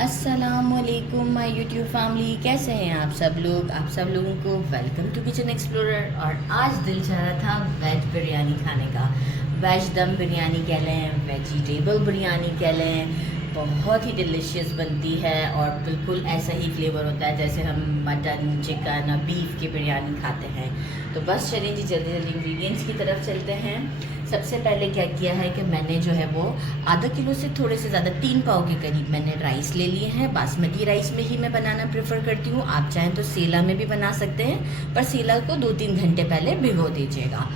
अस्सलामुअलैकुम my YouTube family, कैसे हैं आप सब लोग। आप सब लोगों को वेलकम टू किचन एक्सप्लोरर। और आज दिल चाह रहा था वेज बिरयानी खाने का। वेज दम बिरयानी कह लें, वेजिटेबल बिरयानी कह लें, बहुत ही डिलीशियस बनती है और बिल्कुल ऐसा ही फ्लेवर होता है जैसे हम मटन, चिकन और बीफ की बिरयानी खाते हैं। तो बस चलें जी, जल्दी जल्दी इंग्रेडिएंट्स की तरफ चलते हैं। सबसे पहले क्या किया है कि मैंने जो है वो आधा किलो से थोड़े से ज़्यादा 3 पाव के करीब मैंने राइस ले लिए हैं। बासमती राइस में ही मैं बनाना प्रेफर करती हूँ। आप चाहें तो सेला में भी बना सकते हैं, पर सेला को 2-3 घंटे पहले भिगो दीजिएगा।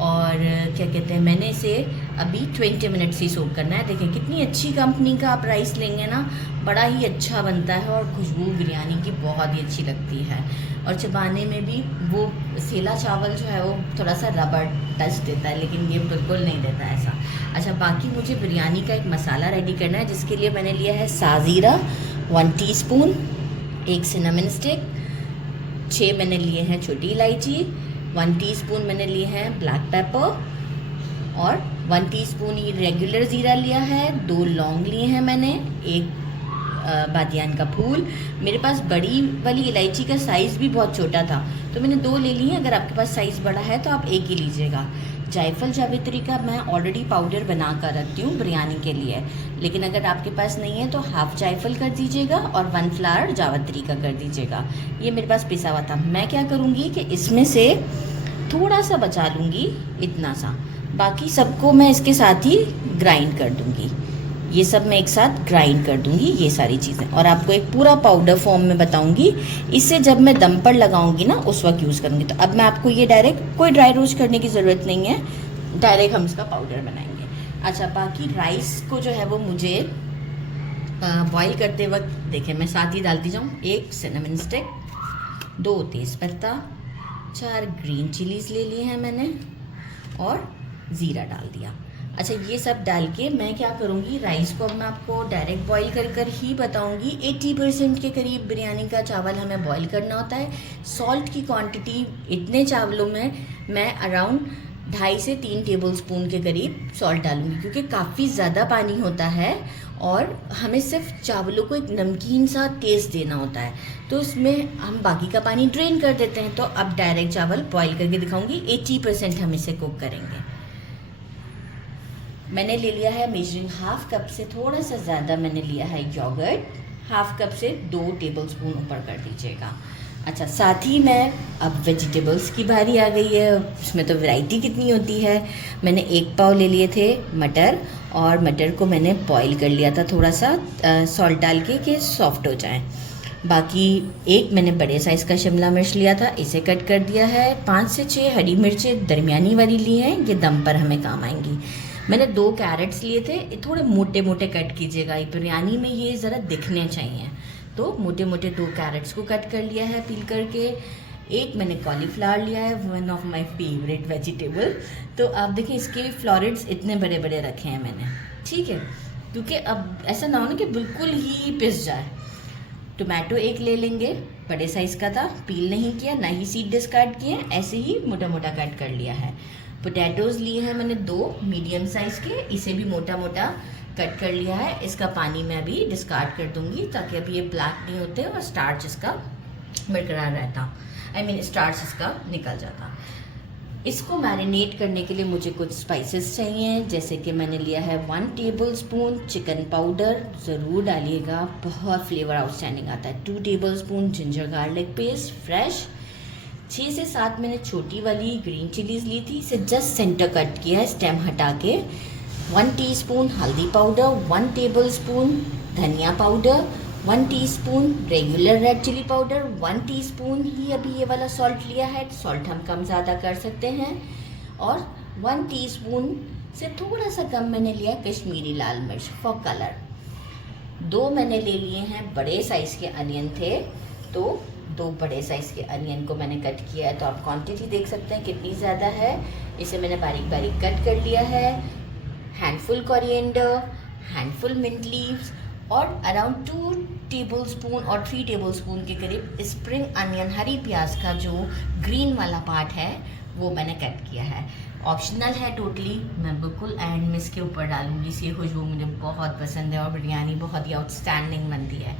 और क्या कहते हैं, मैंने इसे अभी 20 मिनट से सोक करना है। देखें कितनी अच्छी कंपनी का आप राइस लेंगे ना, बड़ा ही अच्छा बनता है और खुशबू बिरयानी की बहुत ही अच्छी लगती है। और चबाने में भी वो सेला चावल जो है वो थोड़ा सा रबर टच देता है, लेकिन ये बिल्कुल नहीं देता ऐसा। अच्छा, बाकी मुझे बिरयानी का एक मसाला रेडी करना है, जिसके लिए मैंने लिया है साजीरा 1 टीस्पून, 1 सिनेमन स्टिक, 6 मैंने लिए हैं छोटी इलायची, 1 टीस्पून मैंने लिए हैं ब्लैक पेपर और 1 टीस्पून ही रेगुलर ज़ीरा लिया है, 2 लौंग लिए हैं मैंने, 1 बादियान का फूल। मेरे पास बड़ी वाली इलायची का साइज़ भी बहुत छोटा था तो मैंने 2 ले ली हैं। अगर आपके पास साइज़ बड़ा है तो आप 1 ही लीजिएगा। जायफल जावित्री का मैं ऑलरेडी पाउडर बना कर रखती हूँ बिरयानी के लिए, लेकिन अगर आपके पास नहीं है तो हाफ़ जायफल कर दीजिएगा और 1 फ्लावर जावित्री का कर दीजिएगा। ये मेरे पास पिसा हुआ था। मैं क्या करूँगी कि इसमें से थोड़ा सा बचा लूँगी, इतना सा, बाकी सबको मैं इसके साथ ही ग्राइंड कर दूँगी। ये सब मैं एक साथ ग्राइंड कर दूंगी ये सारी चीज़ें, और आपको एक पूरा पाउडर फॉर्म में बताऊंगी। इसे जब मैं दम पर लगाऊंगी ना उस वक्त यूज़ करूंगी। तो अब मैं आपको ये डायरेक्ट कोई ड्राई रोस्ट करने की ज़रूरत नहीं है, डायरेक्ट हम इसका पाउडर बनाएंगे। अच्छा, बाकी राइस को जो है वो मुझे बॉईल करते वक्त देखें मैं साथ ही डालती जाऊँ। 1 सिनेमन स्टिक, 2 तेज़पत्ता, 4 ग्रीन चिलीज़ ले लिए हैं मैंने और ज़ीरा डाल दिया। अच्छा, ये सब डाल के मैं क्या करूँगी, राइस को अब मैं आपको डायरेक्ट बॉईल कर ही बताऊँगी। 80% के करीब बिरयानी का चावल हमें बॉईल करना होता है। सॉल्ट की क्वांटिटी इतने चावलों में मैं अराउंड 2.5 से 3 टेबलस्पून के करीब सॉल्ट डालूँगी, क्योंकि काफ़ी ज़्यादा पानी होता है और हमें सिर्फ चावलों को एक नमकीन सा टेस्ट देना होता है। तो इसमें हम बाकी का पानी ड्रेन कर देते हैं। तो अब डायरेक्ट चावल बॉईल करके दिखाऊँगी। 80% हम इसे कुक करेंगे। मैंने ले लिया है मेजरिंग हाफ कप से थोड़ा सा ज़्यादा मैंने लिया है योगर्ट, हाफ कप से 2 टेबलस्पून ऊपर कर दीजिएगा। अच्छा, साथ ही मैं अब वेजिटेबल्स की बारी आ गई है। इसमें तो वैरायटी कितनी होती है। मैंने 1 पाव ले लिए थे मटर, और मटर को मैंने बॉईल कर लिया था थोड़ा सा सॉल्ट डाल के कि सॉफ्ट हो जाए। बाकी 1 मैंने बड़े साइज़ का शिमला मिर्च लिया था, इसे कट कर दिया है। 5 से 6 हरी मिर्चें दरमियानी वाली ली हैं, ये दम पर हमें काम आएंगी। मैंने 2 कैरेट्स लिए थे, थोड़े मोटे मोटे कट कीजिएगा, बिरयानी में ये ज़रा दिखने चाहिए। तो मोटे मोटे 2 कैरेट्स को कट कर लिया है पील करके। 1 मैंने कॉलीफ्लावर लिया है, one of my favourite vegetable. तो आप देखिए इसके फ्लोरेट्स इतने बड़े बड़े रखे हैं मैंने, ठीक है, क्योंकि अब ऐसा ना हो ना कि बिल्कुल ही पिस जाए। टोमेटो 1 ले लेंगे, बड़े साइज़ का था, पील नहीं किया, ना ही सीड डिस्कार्ड किए, ऐसे ही मोटा मोटा कट कर लिया है। पोटैटोज़ लिए हैं मैंने 2 मीडियम साइज़ के, इसे भी मोटा मोटा कट कर लिया है। इसका पानी मैं अभी डिस्कार्ड कर दूंगी ताकि अभी ये ब्लैक नहीं होते और स्टार्च इसका बरकरार रहता, स्टार्च इसका निकल जाता। इसको मैरिनेट करने के लिए मुझे कुछ स्पाइसेस चाहिए, जैसे कि मैंने लिया है 1 टेबलस्पून चिकन पाउडर, ज़रूर डालिएगा, बहुत फ्लेवर आउटस्टैंडिंग आता है। 2 tablespoon ginger garlic paste fresh, 6 से 7 मैंने छोटी वाली ग्रीन चिलीज़ ली थी, इसे जस्ट सेंटर कट किया है स्टेम हटा के। 1 टीस्पून हल्दी पाउडर, 1 टेबलस्पून धनिया powder, 1 teaspoon regular red chilli powder, 1 teaspoon ही अभी ये वाला सॉल्ट लिया है, सॉल्ट हम कम ज़्यादा कर सकते हैं, और 1 टीस्पून से थोड़ा सा कम मैंने लिया कश्मीरी लाल मिर्च फॉर कलर। 2 मैंने ले लिए हैं बड़े साइज़ के अनियन थे, तो 2 बड़े साइज़ के अनियन को मैंने कट किया है। तो आप क्वांटिटी देख सकते हैं कितनी ज़्यादा है। इसे मैंने बारीक बारीक कट कर लिया है। Handful coriander, handful mint leaves और अराउंड 2 टेबलस्पून और 3 टेबलस्पून के करीब स्प्रिंग अनियन, हरी प्याज का जो ग्रीन वाला पार्ट है वो मैंने कट किया है। ऑप्शनल है टोटली, मैं बिल्कुल एंड में इसके ऊपर डालूंगी। इसकी खुशबू मुझे बहुत पसंद है और बिरयानी बहुत ही आउटस्टैंडिंग बनती है।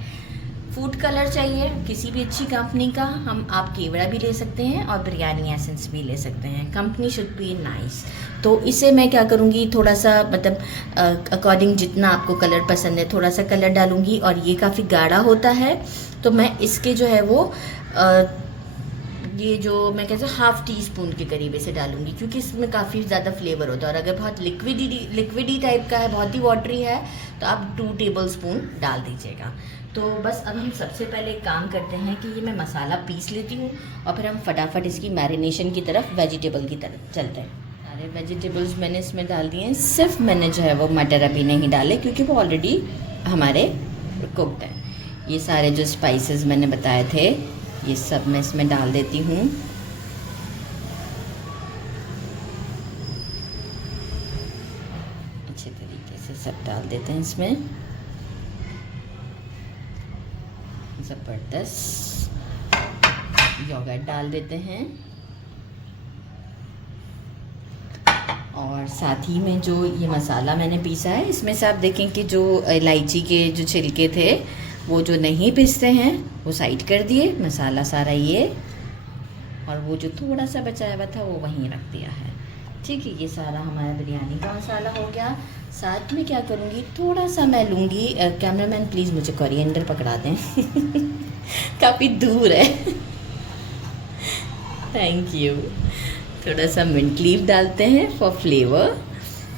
फूड कलर चाहिए किसी भी अच्छी कंपनी का, हम आप केवड़ा भी ले सकते हैं और बिरयानी एसेंस भी ले सकते हैं। Company should be nice. तो इसे मैं क्या करूँगी, थोड़ा सा मतलब अकॉर्डिंग जितना आपको कलर पसंद है थोड़ा सा कलर डालूँगी। और ये काफ़ी गाढ़ा होता है तो मैं इसके जो है वो ये जो मैं कहते हैं 1/2 टीस्पून के करीब इसे डालूंगी, क्योंकि इसमें काफ़ी ज़्यादा फ्लेवर होता है। और अगर बहुत लिक्विडी टाइप का है, बहुत ही वाटरी है, तो आप 2 टेबलस्पून डाल दीजिएगा। तो बस अब हम सबसे पहले एक काम करते हैं कि ये मैं मसाला पीस लेती हूँ और फिर हम फटाफट इसकी मैरिनेशन की तरफ, वेजिटेबल की तरफ चलते हैं। सारे वेजिटेबल्स मैंने इसमें डाल दिए हैं। सिर्फ मैंने जो है वो मटर अभी नहीं डाले क्योंकि वो ऑलरेडी हमारे कुक्ड है। ये सारे जो स्पाइसेस मैंने बताए थे ये सब मैं इसमें डाल देती हूँ। अच्छे तरीके से सब डाल देते हैं इसमें। ज़बरदस्त योगर्ट डाल देते हैं और साथ ही में जो ये मसाला मैंने पीसा है इसमें से आप देखें कि जो इलायची के जो छिलके थे वो जो नहीं पीसते हैं वो साइड कर दिए, मसाला सारा ये, और वो जो थोड़ा सा बचाया हुआ था वो वहीं रख दिया है। ठीक है, ये सारा हमारा बिरयानी का मसाला हो गया। साथ में क्या करूँगी, थोड़ा सा मैं लूँगी, कैमरामैन प्लीज़ मुझे कोरिएंडर पकड़ा दें काफ़ी दूर है थैंक यू। थोड़ा सा मिंट लीफ डालते हैं फॉर फ्लेवर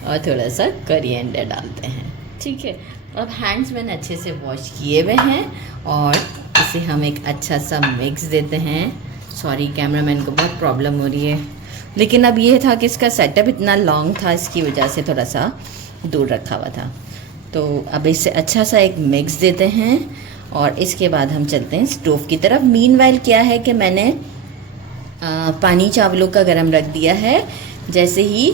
और थोड़ा सा कोरिएंडर डालते हैं। ठीक है, अब हैंड्स मैंने अच्छे से वॉश किए हुए हैं और इसे हम एक अच्छा सा मिक्स देते हैं। सॉरी कैमरामैन को बहुत प्रॉब्लम हो रही है, लेकिन अब ये था कि इसका सेटअप इतना लॉन्ग था, इसकी वजह से थोड़ा सा दूर रखा हुआ था। तो अब इसे अच्छा सा एक मिक्स देते हैं और इसके बाद हम चलते हैं स्टोव की तरफ। मीनवाइल क्या है कि मैंने पानी चावलों का गरम रख दिया है। जैसे ही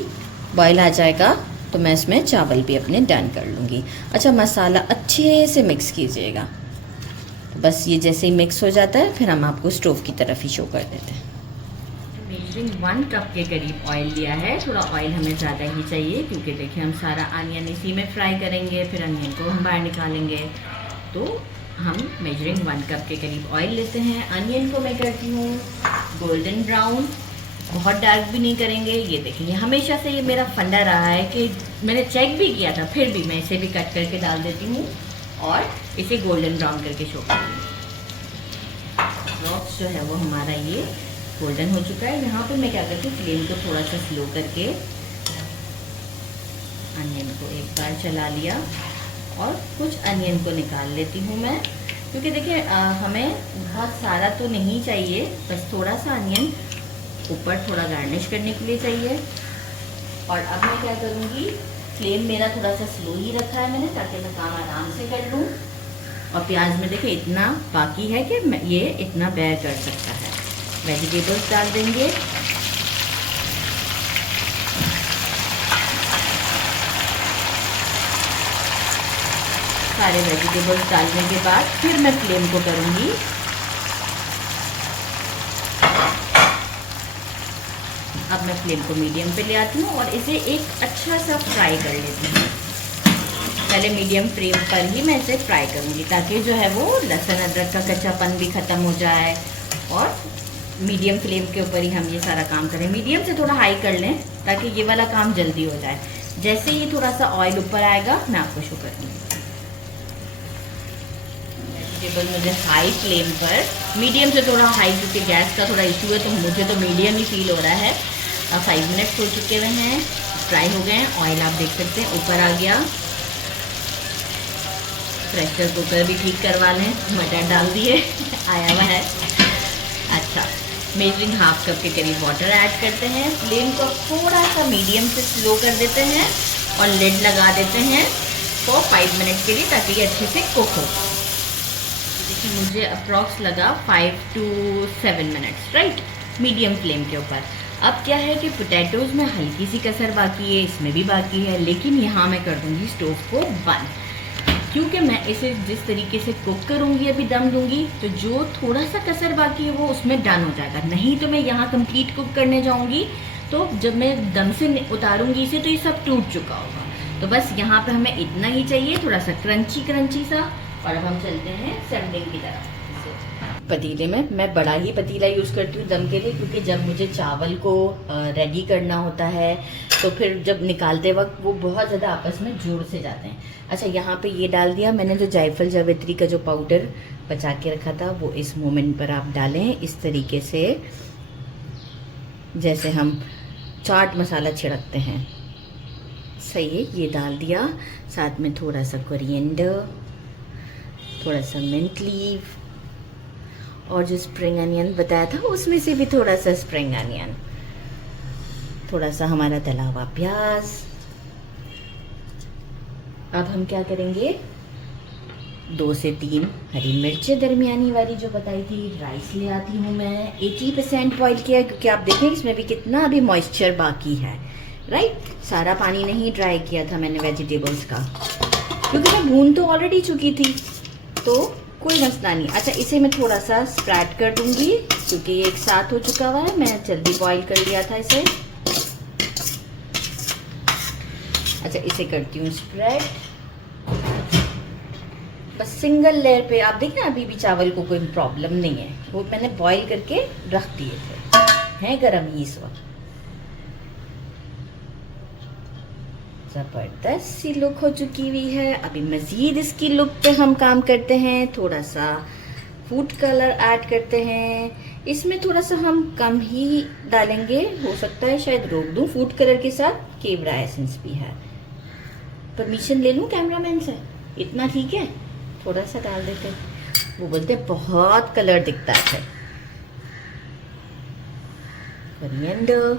बॉयल आ जाएगा तो मैं इसमें चावल भी अपने डन कर लूँगी। अच्छा, मसाला अच्छे से मिक्स कीजिएगा। तो बस ये जैसे ही मिक्स हो जाता है फिर हम आपको स्टोव की तरफ ही शो कर देते हैं। मेजरिंग 1 कप के करीब ऑयल लिया है। थोड़ा ऑयल हमें ज़्यादा ही चाहिए क्योंकि देखिए हम सारा अनियन इसी में फ्राई करेंगे, फिर अनियन को हम बाहर निकालेंगे। तो हम मेजरिंग 1 कप के करीब ऑयल लेते हैं। अनियन को मैं करती हूँ गोल्डन ब्राउन, बहुत डार्क भी नहीं करेंगे। ये देखिए हमेशा से ये मेरा फंडा रहा है कि मैंने चेक भी किया था, फिर भी मैं इसे भी कट करके डाल देती हूँ और इसे गोल्डन ब्राउन करके शो करती हूँ। रॉक्स जो है वो हमारा ये गोल्डन हो चुका है। यहाँ पे मैं क्या करती हूँ, फ्लेम को थोड़ा सा स्लो करके अनियन को एक बार चला लिया और कुछ अनियन को निकाल लेती हूँ मैं, क्योंकि देखिए हमें बहुत सारा तो नहीं चाहिए, बस थोड़ा सा अनियन ऊपर थोड़ा गार्निश करने के लिए चाहिए। और अब मैं क्या करूँगी, फ्लेम मेरा थोड़ा सा स्लो ही रखा है मैंने ताकि मैं काम आराम से कर लूँ। और प्याज में देखिए इतना बाकी है कि ये इतना बेयर कर सकता है। वेजिटेबल्स डाल देंगे। सारे वेजिटेबल्स डालने के बाद फिर मैं फ्लेम को करूँगी अब मैं फ्लेम को मीडियम पे ले आती हूँ और इसे एक अच्छा सा फ्राई कर लेती हूँ। पहले मीडियम फ्लेम पर ही मैं इसे फ्राई करूँगी ताकि जो है वो लहसुन अदरक का कच्चापन भी ख़त्म हो जाए। और मीडियम फ्लेम के ऊपर ही हम ये सारा काम करें। मीडियम से थोड़ा हाई कर लें ताकि ये वाला काम जल्दी हो जाए। जैसे ही थोड़ा सा ऑयल ऊपर आएगा मैं आपको शो करूँगी। वेजिटेबल मुझे हाई फ्लेम पर, मीडियम से थोड़ा हाई, क्योंकि गैस का थोड़ा इशू है तो मुझे तो मीडियम ही फील हो रहा है। 5 मिनट हो चुके हुए हैं, फ्राई हो गए हैं। ऑयल आप देख सकते हैं ऊपर आ गया। प्रेशर कुकर भी ठीक करवा लें, मटर डाल दिए आया हुआ है। अच्छा, मेजरिंग 1/2 कप के करीब वाटर ऐड करते हैं। फ्लेम को थोड़ा सा मीडियम से स्लो कर देते हैं और लिड लगा देते हैं फॉर 5 मिनट के लिए ताकि ये अच्छे से कुक हो। देखिए मुझे अप्रॉक्स लगा 5 to 7 minutes, right, medium flame के ऊपर। अब क्या है कि पोटैटोज़ में हल्की सी कसर बाकी है, इसमें भी बाकी है, लेकिन यहाँ मैं कर दूँगी स्टोव को बंद, क्योंकि मैं इसे जिस तरीके से कुक करूँगी, अभी दम दूँगी, तो जो थोड़ा सा कसर बाकी है वो उसमें डन हो जाएगा। नहीं तो मैं यहाँ कंप्लीट कुक करने जाऊँगी तो जब मैं दम से उतारूंगी इसे तो ये सब टूट चुका होगा। तो बस यहाँ पे हमें इतना ही चाहिए, थोड़ा सा क्रंची क्रंची सा। और अब हम चलते हैं सर्विंग की तरफ। पतीले में मैं बड़ा ही पतीला यूज़ करती हूँ दम के लिए, क्योंकि जब मुझे चावल को रेडी करना होता है तो फिर जब निकालते वक्त वो बहुत ज़्यादा आपस में जुड़ से जाते हैं। अच्छा, यहाँ पे ये डाल दिया मैंने जो जायफल जावित्री का जो पाउडर बचा के रखा था, वो इस मोमेंट पर आप डालें इस तरीके से जैसे हम चाट मसाला छिड़कते हैं। सही है, ये डाल दिया। साथ में थोड़ा सा कोरिएंडर, थोड़ा सा मिंट लीव, और जो स्प्रिंग अनियन बताया था उसमें से भी थोड़ा सा स्प्रिंग अनियन, थोड़ा सा हमारा तला हुआ प्याज। अब हम क्या करेंगे, 2 से 3 हरी मिर्चें दरमियानी वाली जो बताई थी। राइस ले आती हूँ मैं, 80% बॉईल किया, क्योंकि आप देखें इसमें भी कितना अभी मॉइस्चर बाकी है, राइट। सारा पानी नहीं ड्राई किया था मैंने वेजिटेबल्स का, क्योंकि मैं भून तो ऑलरेडी चुकी थी, तो कोई मसला नहीं। अच्छा, इसे मैं थोड़ा सा स्प्रेड कर दूंगी, क्योंकि एक साथ हो चुका हुआ है, मैं जल्दी बॉईल कर लिया था इसे। अच्छा, इसे करती हूँ स्प्रेड, बस सिंगल लेयर पे। आप देखें अभी भी चावल को कोई प्रॉब्लम नहीं है, वो मैंने बॉईल करके रख दिए थे, हैं गरम ही इस वक्त। ज़बरदस्त सी लुक हो चुकी हुई है। अभी मज़ीद इसकी लुक पे हम काम करते हैं, थोड़ा सा फूड कलर ऐड करते हैं। इसमें थोड़ा सा हम कम ही डालेंगे, हो सकता है शायद रोक दूं। फूड कलर के साथ केवड़ा एसेंस भी है। परमिशन ले लूं कैमरामैन से, इतना ठीक है? थोड़ा सा डाल देते, वो बोलते बहुत कलर दिखता है। Coriander,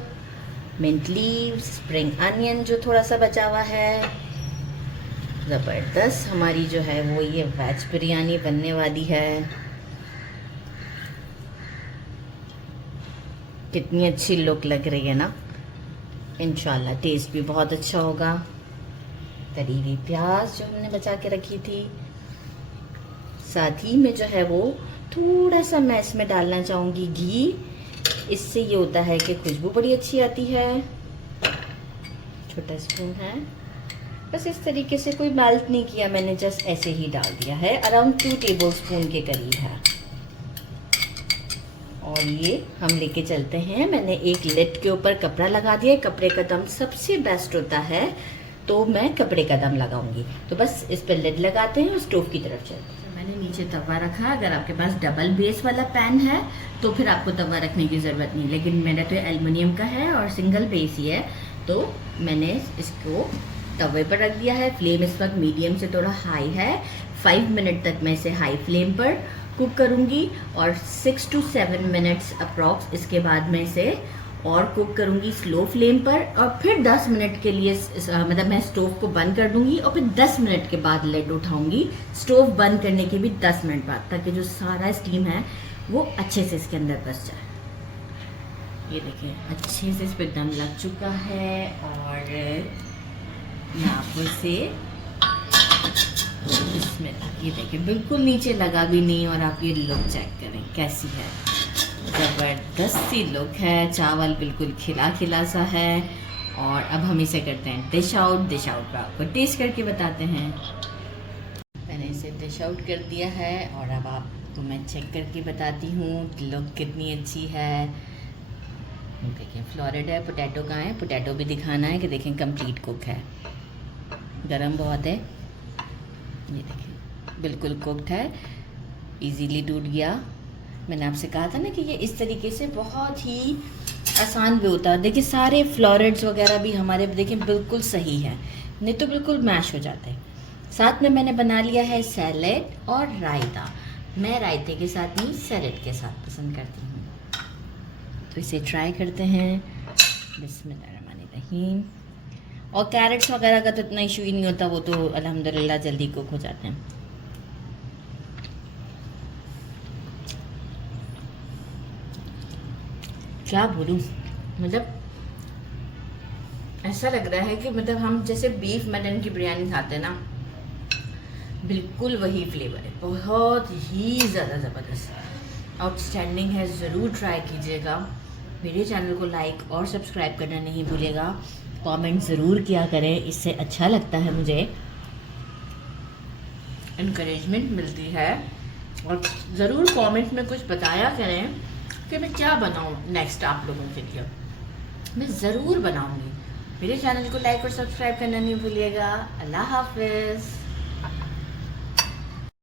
mint leaves, spring onion जो थोड़ा सा बचा हुआ है। ज़बरदस्त हमारी जो है वो ये वेज बिरयानी बनने वाली है। कितनी अच्छी लुक लग रही है ना। इंशाल्लाह टेस्ट भी बहुत अच्छा होगा। तली हुई प्याज जो हमने बचा के रखी थी, साथ ही में जो है वो थोड़ा सा मैं इसमें डालना चाहूँगी घी। इससे ये होता है कि खुशबू बड़ी अच्छी आती है। छोटा स्पून है, बस इस तरीके से, कोई मेल्ट नहीं किया मैंने, जस्ट ऐसे ही डाल दिया है। अराउंड 2 टेबलस्पून के करीब है। और ये हम लेके चलते हैं। मैंने एक लिड के ऊपर कपड़ा लगा दिया। कपड़े का दम सबसे बेस्ट होता है, तो मैं कपड़े का दम लगाऊंगी। तो बस इस पर लिड लगाते हैं और स्टोव की तरफ चलते हैं। मैंने नीचे तवा रखा। अगर आपके पास डबल बेस वाला पैन है तो फिर आपको तवा रखने की ज़रूरत नहीं, लेकिन मेरा तो एल्युमिनियम का है और सिंगल बेस ही है, तो मैंने इसको तवे पर रख दिया है। फ्लेम इस वक्त मीडियम से थोड़ा हाई है। 5 मिनट तक मैं इसे हाई फ्लेम पर कुक करूँगी और 6 to 7 मिनट्स अप्रॉक्स इसके बाद मैं इसे और कुक करूँगी स्लो फ्लेम पर। और फिर 10 मिनट के लिए मतलब मैं स्टोव को बंद कर दूँगी और फिर 10 मिनट के बाद लिड उठाऊँगी, स्टोव बंद करने के भी 10 मिनट बाद, ताकि जो सारा स्टीम है वो अच्छे से इसके अंदर बस जाए। ये देखिए अच्छे से इस पर दम लग चुका है। और मैं आपको इसे इसमें ये देखिए बिल्कुल नीचे लगा भी नहीं। और आप ये लुक चेक करें कैसी है, ज़बरदस्त सी लुक है। चावल बिल्कुल खिला खिला सा है। और अब हम इसे करते हैं डिश आउट। डिश आउट पर आपको टेस्ट करके बताते हैं। मैंने इसे डिश आउट कर दिया है और अब आपको मैं चेक करके बताती हूँ लुक कितनी अच्छी है। देखें फ्लोरेड है। पोटैटो कहाँ है? पोटैटो भी दिखाना है कि देखें कंप्लीट कुक है। गरम बहुत है, ये देखें बिल्कुल कुक्ड है, इजीली टूट गया। मैंने आपसे कहा था ना कि ये इस तरीके से बहुत ही आसान भी होता है। देखिए सारे फ्लोरेड्स वगैरह भी हमारे देखें बिल्कुल सही है, नहीं तो बिल्कुल मैश हो जाते हैं। साथ में मैंने बना लिया है सैलेड और रायता। मैं रायते के साथ नहीं सैलेड के साथ पसंद करती हूँ, तो इसे ट्राई करते हैं। बिस्मिल्लाहिर्रहमानिर्रहीम। और कैरेट्स वगैरह का तो इतना इशू ही नहीं होता, वो तो अल्हम्दुलिल्लाह जल्दी कुक हो जाते हैं। क्या बोलूँ, मतलब ऐसा लग रहा है कि मतलब हम जैसे बीफ मटन की बिरयानी खाते हैं ना, बिल्कुल वही फ्लेवर है। बहुत ही ज़्यादा ज़बरदस्त, आउटस्टैंडिंग है। ज़रूर ट्राई कीजिएगा। मेरे चैनल को लाइक और सब्सक्राइब करना नहीं भूलिएगा। कमेंट ज़रूर किया करें, इससे अच्छा लगता है, मुझे इनकरेजमेंट मिलती है। और ज़रूर कमेंट में कुछ बताया करें कि मैं क्या बनाऊं नेक्स्ट आप लोगों के लिए। मैं ज़रूर बनाऊंगी। मेरे चैनल को लाइक और सब्सक्राइब करना नहीं भूलिएगा। अल्लाह हाफिज़।